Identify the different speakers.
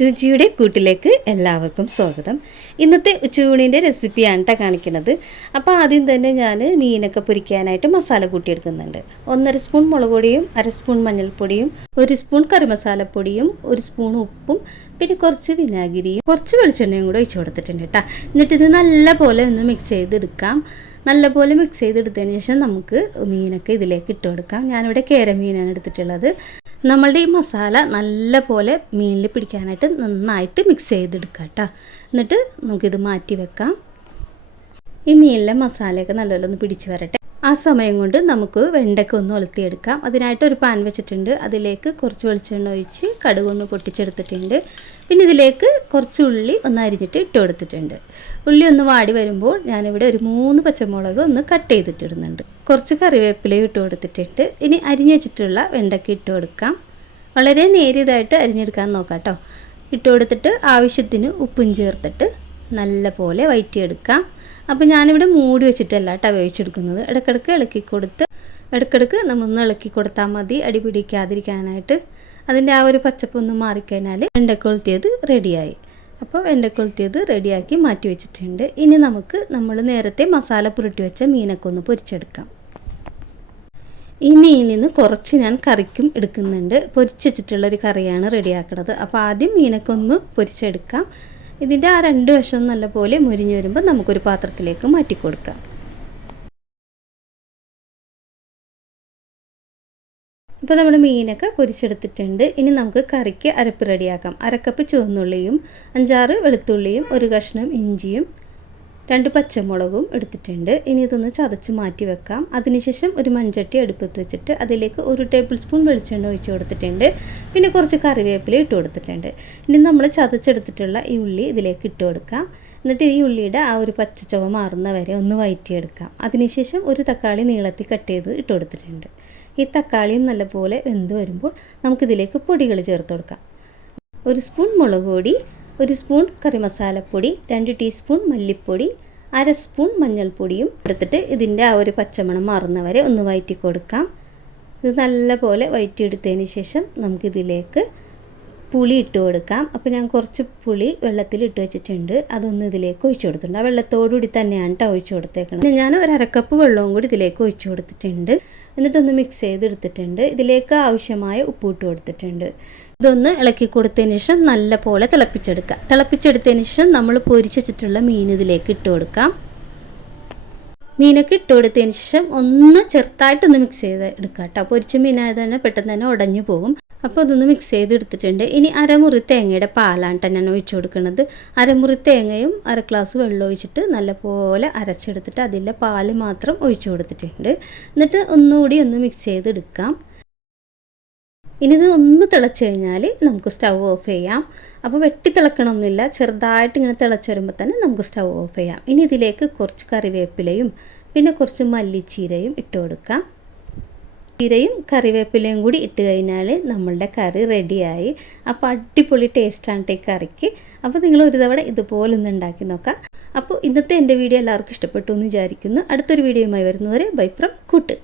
Speaker 1: രുചിയുടെ കൂട്ടിലേക്ക് എല്ലാവർക്കും സ്വാഗതം. ഇന്നത്തെ ഉച്ചയൂണിന്റെ റെസിപ്പിയാണ് കേട്ടോ കാണിക്കുന്നത്. അപ്പോൾ ആദ്യം തന്നെ ഞാൻ മീനൊക്കെ പൊരിക്കാനായിട്ട് മസാല കൂട്ടിയെടുക്കുന്നുണ്ട്. ഒന്നര സ്പൂൺ മുളക് പൊടിയും അര സ്പൂൺ മഞ്ഞൾപ്പൊടിയും ഒരു സ്പൂൺ കറി മസാലപ്പൊടിയും ഒരു സ്പൂൺ ഉപ്പും പിന്നെ കുറച്ച് വിനാഗിരിയും കുറച്ച് വെളിച്ചെണ്ണയും കൂടെ ഒഴിച്ചു കൊടുത്തിട്ടുണ്ട് കേട്ടോ എന്നിട്ട് ഇത് നല്ല പോലെ ഒന്ന് മിക്സ് ചെയ്തെടുക്കാം. നല്ലപോലെ മിക്സ് ചെയ്തെടുത്തതിന് ശേഷം നമുക്ക് മീനൊക്കെ ഇതിലേക്ക് ഇട്ട് കൊടുക്കാം. ഞാനിവിടെ കേര മീനാണ് എടുത്തിട്ടുള്ളത്. നമ്മളുടെ ഈ മസാല നല്ല പോലെ മീനിൽ പിടിക്കാനായിട്ട് നന്നായിട്ട് മിക്സ് ചെയ്തെടുക്കാം കേട്ടോ എന്നിട്ട് നമുക്കിത് മാറ്റി വെക്കാം. ഈ മീനിലെ മസാലയൊക്കെ നല്ലപോലെ ഒന്ന് പിടിച്ച് വരട്ടെ. ആ സമയം കൊണ്ട് നമുക്ക് വെണ്ടയ്ക്ക ഒന്ന് ഒലത്തിയെടുക്കാം. അതിനായിട്ട് ഒരു പാൻ വെച്ചിട്ടുണ്ട്. അതിലേക്ക് കുറച്ച് വെളിച്ചെണ്ണ ഒഴിച്ച് കടുകൊന്ന് പൊട്ടിച്ചെടുത്തിട്ടുണ്ട്. പിന്നെ ഇതിലേക്ക് കുറച്ച് ഉള്ളി ഒന്ന് അരിഞ്ഞിട്ട് ഇട്ട് കൊടുത്തിട്ടുണ്ട്. ഉള്ളി ഒന്ന് വാടി വരുമ്പോൾ ഞാനിവിടെ ഒരു മൂന്ന് പച്ചമുളക് ഒന്ന് കട്ട് ചെയ്തിട്ടിടുന്നുണ്ട്. കുറച്ച് കറിവേപ്പിലയും ഇട്ട് കൊടുത്തിട്ടുണ്ട്. ഇനി അരിഞ്ഞു വെച്ചിട്ടുള്ള വെണ്ടയ്ക്ക ഇട്ട് കൊടുക്കാം. വളരെ നേരിയതായിട്ട് അരിഞ്ഞെടുക്കാൻ നോക്കാം കേട്ടോ ഇട്ട് കൊടുത്തിട്ട് ആവശ്യത്തിന് ഉപ്പും ചേർത്തിട്ട് നല്ല പോലെ വയറ്റിയെടുക്കാം. അപ്പോൾ ഞാനിവിടെ മൂടി വെച്ചിട്ടല്ല കേട്ടോ വേവിച്ചെടുക്കുന്നത്. ഇടയ്ക്കിടയ്ക്ക് ഇളക്കി കൊടുത്ത് ഇടയ്ക്കിടയ്ക്ക് നമ്മൊന്ന് ഇളക്കി കൊടുത്താൽ മതി. അടി പിടിക്കാതിരിക്കാനായിട്ട് അതിന്റെ ആ ഒരു പച്ചപ്പൊന്ന് മാറിക്കഴിഞ്ഞാൽ വെണ്ടക്കൊളുത്തിയത് റെഡിയായി. അപ്പോൾ വെണ്ടക്കൊളുത്തിയത് റെഡിയാക്കി മാറ്റി വെച്ചിട്ടുണ്ട്. ഇനി നമുക്ക് നമ്മൾ നേരത്തെ മസാല പുരട്ടി വെച്ച മീനൊക്കെ ഒന്ന് പൊരിച്ചെടുക്കാം. ഈ മീനിൽ നിന്ന് കുറച്ച് ഞാൻ കറിക്കും എടുക്കുന്നുണ്ട്. പൊരിച്ചുവെച്ചിട്ടുള്ളൊരു കറിയാണ് റെഡിയാക്കുന്നത് അപ്പോൾ ആദ്യം മീനൊക്കെ ഒന്ന് പൊരിച്ചെടുക്കാം. ഇതിന്റെ ആ രണ്ട് വശം നല്ലപോലെ മുരിഞ്ഞു വരുമ്പോൾ നമുക്കൊരു പാത്രത്തിലേക്ക് മാറ്റി കൊടുക്കാം. ഇപ്പോൾ നമ്മൾ മീനൊക്കെ പൊരിച്ചെടുത്തിട്ടുണ്ട്. ഇനി നമുക്ക് കറിക്ക് അരപ്പ് റെഡിയാക്കാം. അരക്കപ്പ് ചുവന്നുള്ളിയും അഞ്ചാറ് വെളുത്തുള്ളിയും ഒരു കഷ്ണം ഇഞ്ചിയും രണ്ട് പച്ചമുളകും എടുത്തിട്ടുണ്ട്. ഇനി ഇതൊന്ന് ചതച്ച് മാറ്റി വെക്കാം. അതിനുശേഷം ഒരു മൺചട്ടി അടുപ്പത്ത് വെച്ചിട്ട് അതിലേക്ക് ഒരു ടേബിൾ സ്പൂൺ വെളിച്ചെണ്ണ ഒഴിച്ച് കൊടുത്തിട്ടുണ്ട്. പിന്നെ കുറച്ച് കറിവേപ്പില ഇട്ട് കൊടുത്തിട്ടുണ്ട്. ഇനി നമ്മൾ ചതച്ചെടുത്തിട്ടുള്ള ഈ ഉള്ളി ഇതിലേക്ക് ഇട്ട് കൊടുക്കാം. എന്നിട്ട് ഈ ഉള്ളിയുടെ ആ ഒരു പച്ചച്ചുവ മാറുന്ന വരെ ഒന്ന് വയറ്റിയെടുക്കാം. അതിനുശേഷം ഒരു തക്കാളി നീളത്തിൽ കട്ട് ചെയ്ത് ഇട്ട് കൊടുത്തിട്ടുണ്ട്. ഈ തക്കാളിയും നല്ലപോലെ വെന്ത് വരുമ്പോൾ നമുക്കിതിലേക്ക് പൊടികൾ ചേർത്ത് കൊടുക്കാം. ഒരു സ്പൂൺ മുളക് പൊടി ഒരു സ്പൂൺ കറി മസാലപ്പൊടി രണ്ട് ടീസ്പൂൺ മല്ലിപ്പൊടി അര സ്പൂൺ മഞ്ഞൾപ്പൊടിയും എടുത്തിട്ട് ഇതിന്റെ ആ ഒരു പച്ചമണം മാറുന്നവരെ ഒന്ന് വയറ്റി കൊടുക്കാം ഇത് നല്ലപോലെ വയറ്റിയെടുത്തതിന് ശേഷം നമുക്കിതിലേക്ക് പുളി ഇട്ട് കൊടുക്കാം. അപ്പോൾ ഞാൻ കുറച്ച് പുളി വെള്ളത്തിൽ ഇട്ട് വെച്ചിട്ടുണ്ട്. അതൊന്ന് ഇതിലേക്ക് ഒഴിച്ചു കൊടുത്തിട്ടുണ്ട്. ആ വെള്ളത്തോടുകൂടി തന്നെയാണ് കേട്ടോ ഒഴിച്ചു കൊടുത്തേക്കുന്നത് പിന്നെ ഞാൻ ഒരു അരക്കപ്പ് വെള്ളവും കൂടി ഇതിലേക്ക് ഒഴിച്ചു കൊടുത്തിട്ടുണ്ട്. എന്നിട്ടൊന്ന് മിക്സ് ചെയ്തെടുത്തിട്ടുണ്ട്. ഇതിലേക്ക് ആവശ്യമായ ഉപ്പ് ഇട്ട് കൊടുത്തിട്ടുണ്ട്. ഇതൊന്ന് ഇളക്കി കൊടുത്തതിന് ശേഷം നല്ല പോലെ തിളപ്പിച്ചെടുക്കുക. തിളപ്പിച്ചെടുത്തതിന് ശേഷം നമ്മൾ പൊരിച്ച് വെച്ചിട്ടുള്ള മീൻ ഇതിലേക്ക് ഇട്ട് കൊടുക്കാം. മീനൊക്കെ ഇട്ട് കൊടുത്തതിന് ശേഷം ഒന്ന് ചെറുതായിട്ടൊന്ന് മിക്സ് ചെയ്ത് എടുക്കുക കേട്ടോ. പൊരിച്ച മീനായത് തന്നെ പെട്ടെന്ന് തന്നെ ഉടഞ്ഞു പോകും. അപ്പോൾ അതൊന്ന് മിക്സ് ചെയ്ത് എടുത്തിട്ടുണ്ട്. ഇനി അരമുറി തേങ്ങയുടെ പാലാണ് തന്നെ ഒഴിച്ചു കൊടുക്കുന്നത്. അരമുറി തേങ്ങയും അര ഗ്ലാസ് വെള്ളം ഒഴിച്ചിട്ട് നല്ലപോലെ അരച്ചെടുത്തിട്ട് അതിലെ പാൽ മാത്രം ഒഴിച്ചു കൊടുത്തിട്ടുണ്ട്. എന്നിട്ട് ഒന്നുകൂടി ഒന്ന് മിക്സ് ചെയ്തെടുക്കാം ഇനി ഇത് ഒന്ന് തിളച്ച് കഴിഞ്ഞാൽ നമുക്ക് സ്റ്റൗ ഓഫ് ചെയ്യാം. അപ്പോൾ വെട്ടി തിളക്കണമെന്നില്ല ചെറുതായിട്ട് ഇങ്ങനെ തിളച്ച് വരുമ്പോൾ തന്നെ നമുക്ക് സ്റ്റൗ ഓഫ് ചെയ്യാം. ഇനി ഇതിലേക്ക് കുറച്ച് കറിവേപ്പിലയും പിന്നെ കുറച്ച് മല്ലിച്ചീരയും ഇട്ട് കൊടുക്കാം. ചീരയും കറിവേപ്പിലയും കൂടി ഇട്ട് കഴിഞ്ഞാൽ നമ്മളുടെ കറി റെഡിയായി. അപ്പോൾ അടിപൊളി ടേസ്റ്റാണ് ഈ കറിക്ക്. അപ്പോൾ നിങ്ങൾ ഒരു തവണ ഇതുപോലെ ഒന്ന് ഉണ്ടാക്കി നോക്കാം. അപ്പോൾ ഇന്നത്തെ എന്റെ വീഡിയോ എല്ലാവർക്കും ഇഷ്ടപ്പെട്ടു എന്ന് വിചാരിക്കുന്നു. അടുത്തൊരു വീഡിയോയുമായി വരുന്നവരെ ബൈ ഫ്രം കൂട്ട്.